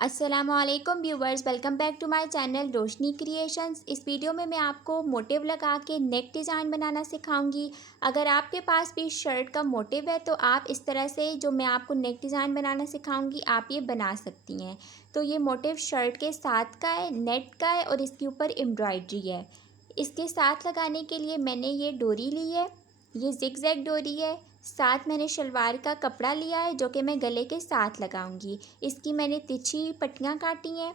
अस्सलामुअलैकुम viewers, welcome back to my channel Roshni creations. इस video में मैं आपको मोटिव लगा के नेक डिज़ाइन बनाना सिखाऊंगी। अगर आपके पास भी शर्ट का मोटिव है तो आप इस तरह से जो मैं आपको नेक डिज़ाइन बनाना सिखाऊंगी आप ये बना सकती हैं। तो ये मोटिव शर्ट के साथ का है, नेट का है और इसके ऊपर एम्ब्रॉयडरी है। इसके साथ लगाने के लिए मैंने ये डोरी ली है, ये जिगजैग डोरी है। साथ मैंने शलवार का कपड़ा लिया है जो कि मैं गले के साथ लगाऊंगी। इसकी मैंने तिरछी पट्टियाँ काटी हैं।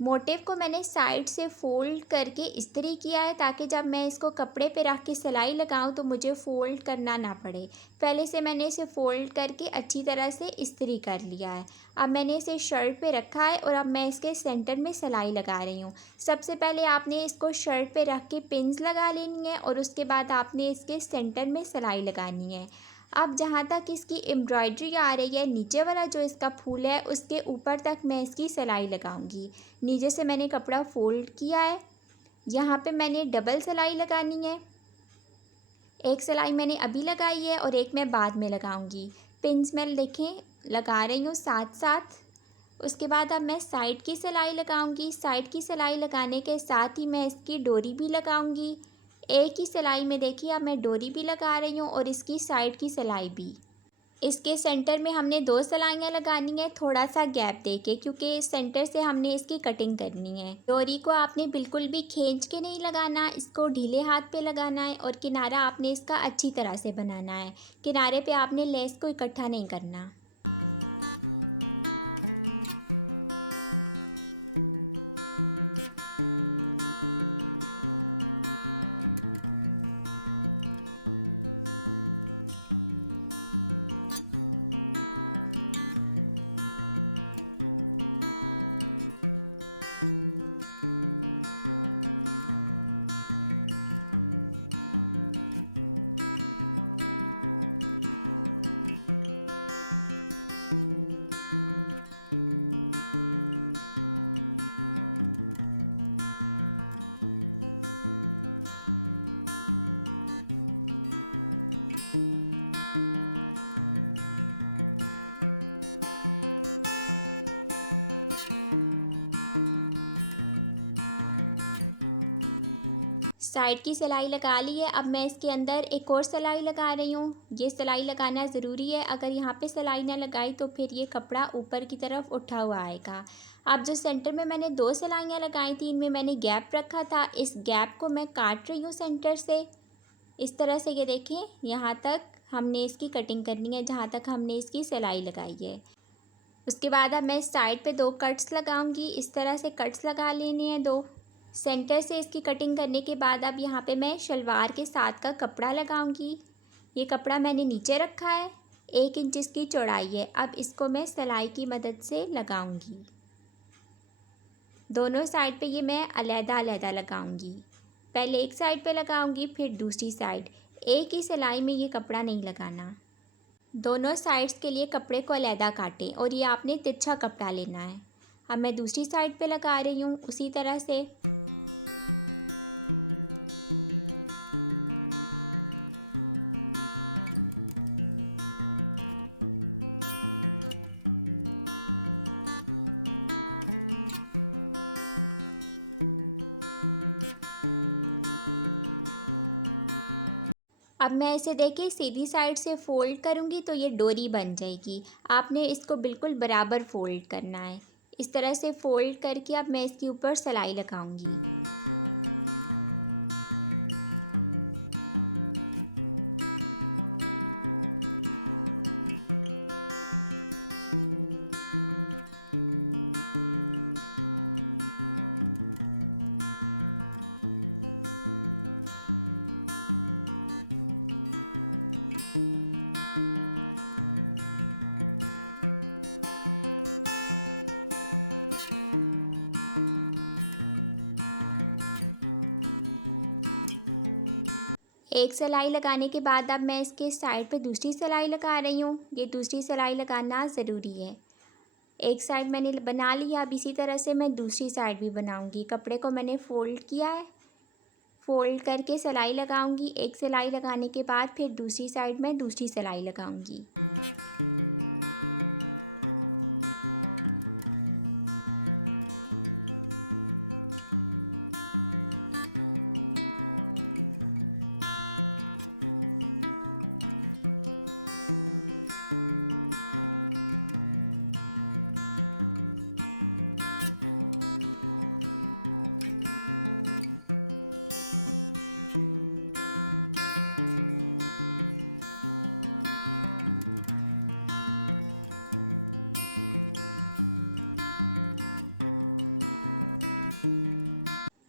मोटिव को मैंने साइड से फ़ोल्ड करके इस्त्री किया है ताकि जब मैं इसको कपड़े पे रख के सिलाई लगाऊं तो मुझे फ़ोल्ड करना ना पड़े। पहले से मैंने इसे फ़ोल्ड करके अच्छी तरह से इस्त्री कर लिया है। अब मैंने इसे शर्ट पे रखा है और अब मैं इसके सेंटर में सिलाई लगा रही हूँ। सबसे पहले आपने इसको शर्ट पे रख के पिन्स लगा लेनी है और उसके बाद आपने इसके सेंटर में सिलाई लगानी है। अब जहाँ तक इसकी एम्ब्रॉयडरी आ रही है, नीचे वाला जो इसका फूल है उसके ऊपर तक मैं इसकी सिलाई लगाऊंगी। नीचे से मैंने कपड़ा फ़ोल्ड किया है। यहाँ पे मैंने डबल सिलाई लगानी है। एक सिलाई मैंने अभी लगाई है और एक मैं बाद में लगाऊंगी। पिन्स में देखें लगा रही हूँ साथ साथ। उसके बाद अब मैं साइड की सिलाई लगाऊंगी। साइड की सिलाई लगाने के साथ ही मैं इसकी डोरी भी लगाऊंगी। एक ही सिलाई में देखिए अब मैं डोरी भी लगा रही हूँ और इसकी साइड की सिलाई भी। इसके सेंटर में हमने 2 सिलाइयाँ लगानी है थोड़ा सा गैप देके, क्योंकि सेंटर से हमने इसकी कटिंग करनी है। डोरी को आपने बिल्कुल भी खींच के नहीं लगाना, इसको ढीले हाथ पे लगाना है और किनारा आपने इसका अच्छी तरह से बनाना है। किनारे पे आपने लेस को इकट्ठा नहीं करना। साइड की सिलाई लगा ली है। अब मैं इसके अंदर एक और सिलाई लगा रही हूँ। ये सिलाई लगाना ज़रूरी है, अगर यहाँ पे सिलाई ना लगाई तो फिर ये कपड़ा ऊपर की तरफ उठा हुआ आएगा। अब जो सेंटर में मैंने 2 सिलाइयाँ लगाई थी इनमें मैंने गैप रखा था, इस गैप को मैं काट रही हूँ सेंटर से। इस तरह से ये देखें, यहाँ तक हमने इसकी कटिंग करनी है जहाँ तक हमने इसकी सिलाई लगाई है। उसके बाद अब मैं इस साइड पे 2 कट्स लगाऊंगी। इस तरह से कट्स लगा लेने हैं 2। सेंटर से इसकी कटिंग करने के बाद अब यहाँ पे मैं शलवार के साथ का कपड़ा लगाऊंगी। ये कपड़ा मैंने नीचे रखा है, 1 इंच इसकी चौड़ाई है। अब इसको मैं सिलाई की मदद से लगाऊंगी। दोनों साइड पे ये मैं अलग-अलग लगाऊंगी। पहले एक साइड पे लगाऊंगी फिर दूसरी साइड। एक ही सिलाई में ये कपड़ा नहीं लगाना। दोनों साइड्स के लिए कपड़े को अलहदा काटें और ये आपने तिरछा कपड़ा लेना है। अब मैं दूसरी साइड पे लगा रही हूँ उसी तरह से। अब मैं इसे देखिए सीधी साइड से फ़ोल्ड करूँगी तो ये डोरी बन जाएगी। आपने इसको बिल्कुल बराबर फ़ोल्ड करना है। इस तरह से फ़ोल्ड करके अब मैं इसके ऊपर सिलाई लगाऊँगी। एक सिलाई लगाने के बाद अब मैं इसके साइड पे दूसरी सिलाई लगा रही हूँ। ये दूसरी सिलाई लगाना ज़रूरी है। एक साइड मैंने बना लिया, अब इसी तरह से मैं दूसरी साइड भी बनाऊँगी। कपड़े को मैंने फ़ोल्ड किया है, फ़ोल्ड करके सिलाई लगाऊँगी। एक सिलाई लगाने के बाद फिर दूसरी साइड में दूसरी सिलाई लगाऊँगी।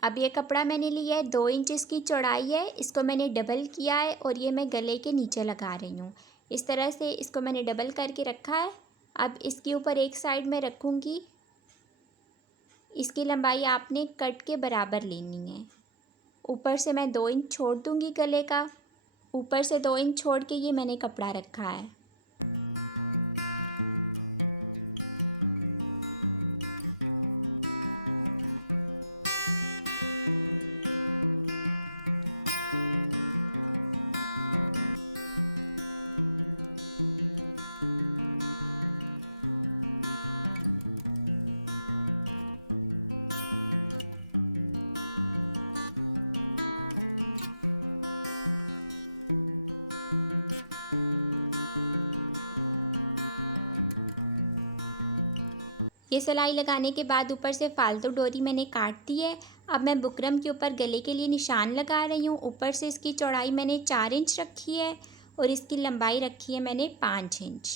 अब ये कपड़ा मैंने लिया है 2 इंच इसकी चौड़ाई है, इसको मैंने डबल किया है और ये मैं गले के नीचे लगा रही हूँ। इस तरह से इसको मैंने डबल करके रखा है। अब इसके ऊपर एक साइड में रखूँगी। इसकी लंबाई आपने कट के बराबर लेनी है। ऊपर से मैं 2 इंच छोड़ दूँगी गले का। ऊपर से 2 इंच छोड़ के ये मैंने कपड़ा रखा है। ये सिलाई लगाने के बाद ऊपर से फालतू डोरी मैंने काट दी है। अब मैं बुकरम के ऊपर गले के लिए निशान लगा रही हूँ। ऊपर से इसकी चौड़ाई मैंने 4 इंच रखी है और इसकी लंबाई रखी है मैंने 5 इंच।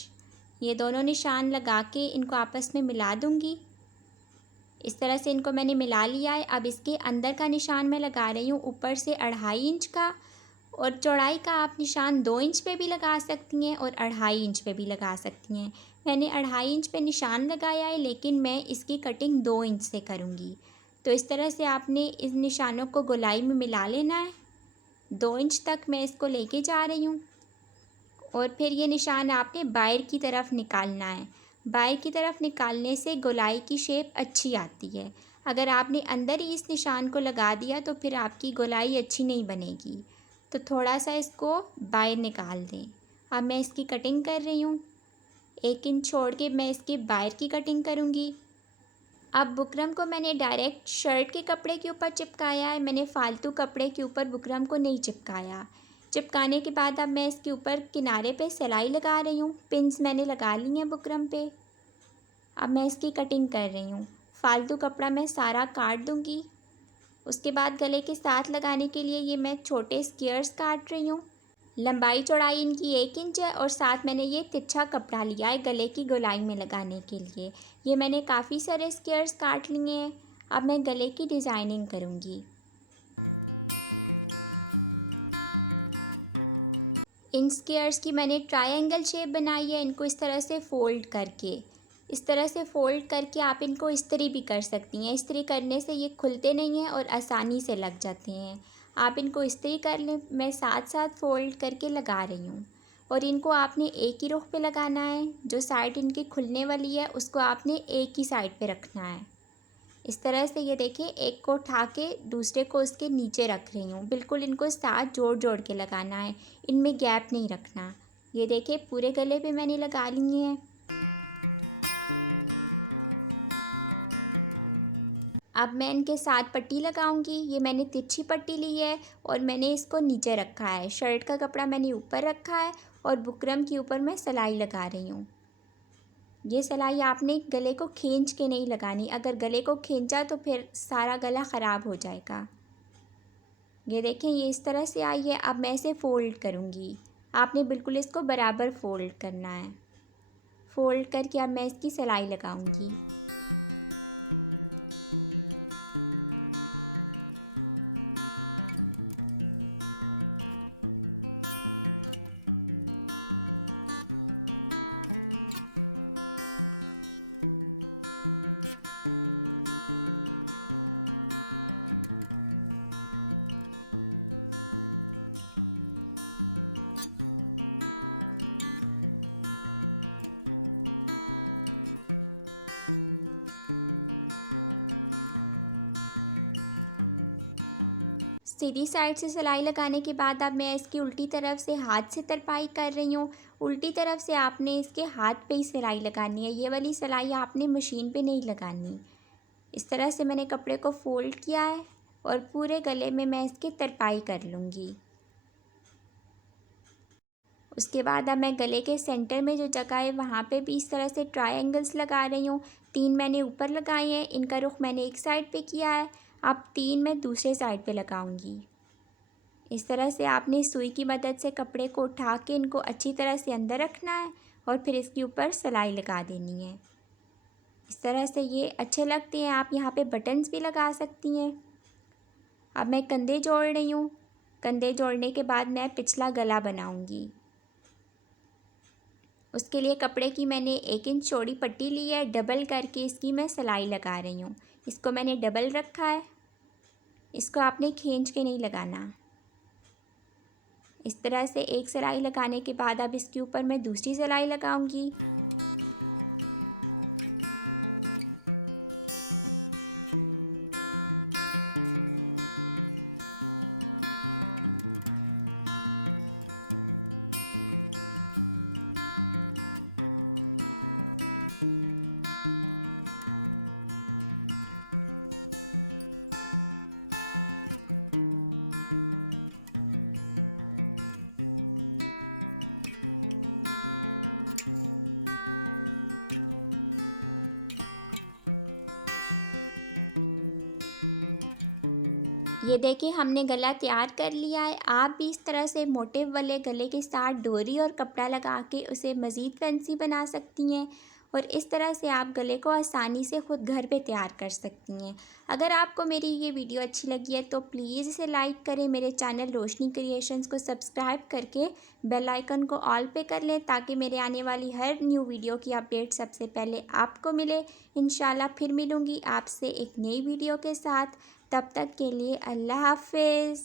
ये दोनों निशान लगा के इनको आपस में मिला दूँगी। इस तरह से इनको मैंने मिला लिया है। अब इसके अंदर का निशान मैं लगा रही हूँ ऊपर से 2.5 इंच का, और चौड़ाई का आप निशान 2 इंच पे भी लगा सकती हैं और 2.5 इंच पे भी लगा सकती हैं। मैंने 2.5 इंच पे निशान लगाया है, लेकिन मैं इसकी कटिंग 2 इंच से करूँगी। तो इस तरह से आपने इन निशानों को गोलाई में मिला लेना है। 2 इंच तक मैं इसको लेके जा रही हूँ और फिर ये निशान आपने बाहर की तरफ निकालना है। बाहर की तरफ निकालने से गोलाई की शेप अच्छी आती है। अगर आपने अंदर ही इस निशान को लगा दिया तो फिर आपकी गोलाई अच्छी नहीं बनेगी। तो थोड़ा सा इसको बाहर निकाल दें। अब मैं इसकी कटिंग कर रही हूँ। 1 इंच छोड़ के मैं इसके बाहर की कटिंग करूँगी। अब बुकरम को मैंने डायरेक्ट शर्ट के कपड़े के ऊपर चिपकाया है। मैंने फालतू कपड़े के ऊपर बुकरम को नहीं चिपकाया। चिपकाने के बाद अब मैं इसके ऊपर किनारे पे सिलाई लगा रही हूँ। पिन्स मैंने लगा ली हैं बुकरम पे। अब मैं इसकी कटिंग कर रही हूँ। फालतू कपड़ा मैं सारा काट दूँगी। उसके बाद गले के साथ लगाने के लिए ये मैं छोटे स्क्वेयर्स काट रही हूँ। लंबाई चौड़ाई इनकी 1 इंच है और साथ मैंने ये तिरछा कपड़ा लिया है गले की गोलाई में लगाने के लिए। ये मैंने काफ़ी सारे स्क्वेयर्स काट लिए हैं। अब मैं गले की डिज़ाइनिंग करूँगी। इन स्क्वेयर्स की मैंने ट्रायंगल शेप बनाई है, इनको इस तरह से फ़ोल्ड करके। इस तरह से फ़ोल्ड करके आप इनको इस्त्री भी कर सकती हैं। इस्त्री करने से ये खुलते नहीं हैं और आसानी से लग जाते हैं। आप इनको इस्त्री कर लें। मैं साथ साथ फ़ोल्ड करके लगा रही हूँ और इनको आपने एक ही रुख पे लगाना है। जो साइड इनकी खुलने वाली है उसको आपने एक ही साइड पे रखना है। इस तरह से ये देखें, एक को उठा के दूसरे को उसके नीचे रख रही हूँ। बिल्कुल इनको साथ जोड़ जोड़ के लगाना है, इनमें गैप नहीं रखना। ये देखें पूरे गले पे मैंने लगा ली हैं। अब मैं इनके साथ पट्टी लगाऊंगी। ये मैंने तिरछी पट्टी ली है और मैंने इसको नीचे रखा है। शर्ट का कपड़ा मैंने ऊपर रखा है और बुकरम के ऊपर मैं सिलाई लगा रही हूँ। ये सिलाई आपने गले को खींच के नहीं लगानी। अगर गले को खींचा तो फिर सारा गला ख़राब हो जाएगा। ये देखें, ये इस तरह से आई है। अब मैं इसे फ़ोल्ड करूँगी। आपने बिल्कुल इसको बराबर फ़ोल्ड करना है। फ़ोल्ड करके अब मैं इसकी सिलाई लगाऊँगी। सीधी साइड से सिलाई लगाने के बाद अब मैं इसकी उल्टी तरफ से हाथ से तरपाई कर रही हूँ। उल्टी तरफ से आपने इसके हाथ पे ही सिलाई लगानी है। ये वाली सिलाई आपने मशीन पे नहीं लगानी। इस तरह से मैंने कपड़े को फ़ोल्ड किया है और पूरे गले में मैं इसकी तरपाई कर लूँगी। उसके बाद अब मैं गले के सेंटर में जो जगह है वहाँ पे भी इस तरह से ट्रायंगल्स लगा रही हूँ। 3 मैंने ऊपर लगाए हैं, इनका रुख मैंने एक साइड पे किया है। अब 3 मैं दूसरे साइड पे लगाऊंगी। इस तरह से आपने सुई की मदद से कपड़े को उठा के इनको अच्छी तरह से अंदर रखना है और फिर इसके ऊपर सिलाई लगा देनी है। इस तरह से ये अच्छे लगते हैं। आप यहाँ पे बटन्स भी लगा सकती हैं। अब मैं कंधे जोड़ रही हूँ। कंधे जोड़ने के बाद मैं पिछला गला बनाऊँगी। उसके लिए कपड़े की मैंने 1 इंच चौड़ी पट्टी ली है, डबल करके इसकी मैं सिलाई लगा रही हूँ। इसको मैंने डबल रखा है, इसको आपने खींच के नहीं लगाना। इस तरह से एक सिलाई लगाने के बाद अब इसके ऊपर मैं दूसरी सिलाई लगाऊंगी। ये देखिए हमने गला तैयार कर लिया है। आप भी इस तरह से मोटिव वाले गले के साथ डोरी और कपड़ा लगा के उसे मज़ीद फैंसी बना सकती हैं और इस तरह से आप गले को आसानी से ख़ुद घर पे तैयार कर सकती हैं। अगर आपको मेरी ये वीडियो अच्छी लगी है तो प्लीज़ इसे लाइक करें, मेरे चैनल रोशनी क्रिएशंस को सब्सक्राइब करके बेल आइकन को ऑल पे कर लें ताकि मेरे आने वाली हर न्यू वीडियो की अपडेट सबसे पहले आपको मिले। इंशाल्लाह फिर मिलूँगी आपसे एक नई वीडियो के साथ। तब तक के लिए अल्लाह हाफ़िज़।